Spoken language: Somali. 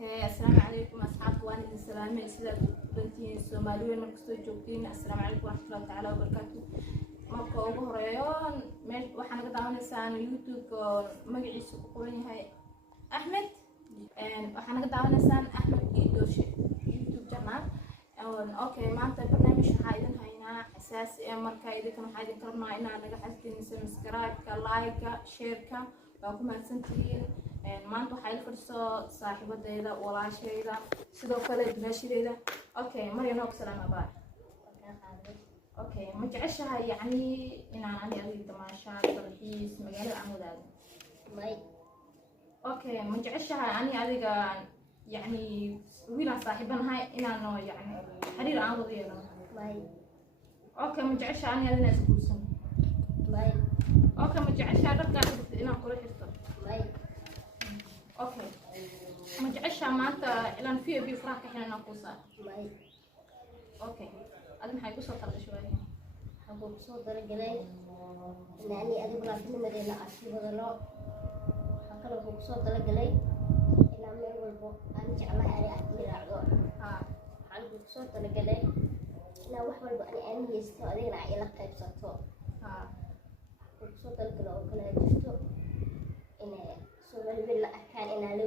اوكي السلام عليكم اصحاب وانا السلامه سida dantiin Soomaaliyeed markastoo joogtiin assalaamu calaykum warahmatullahi ta'ala wabarakatuh marka ugu horeeyo waxaan naga daawanaysaan YouTube magaciisa ku qoran yahay Ahmed waxaan naga daawanaysaan Ahmed Iidooshi YouTube channel اوكي maanta barnaamij waxaa idin haynaa xasaasi marka idinka waxaa idin karnaa inaad naga xasdin subscribe ka like ka share ka waa ku mahadsantihiin maanta waxaa ila fadhiso saaxiibadeyda walaashayda sidoo kale dumaashadeeda okay Maryam oo salaam abaa okay ma jeceshahay yani inaan adiga damaashaad dalxiis magaalada aan wadaado may okay ma jeceshahay adiga يعني وينا صاحبنا إننا يعني حرير عن وضينا ماي أوكي مجعش عني هذا الناس كوسن ماي أوكي مجعش هذا رجع إنا كل حصة ماي أوكي مجعش ما أنت إلى فيه بيفرق إحنا نقصه ماي أوكي هذا ما حيكون صوت هذا شوية حبوب صوت رجلي لأني أدي برافين مدينة أشوف هذا لا حكنا حبوب صوت رجلي أنا جعلها أنا أكيد راعو عندي صوت أنا قلي لا وحول بأني أنا يستوى عائلة قيب صوته صوت الكلام وكنا جفتو إن سوى البلا كان إن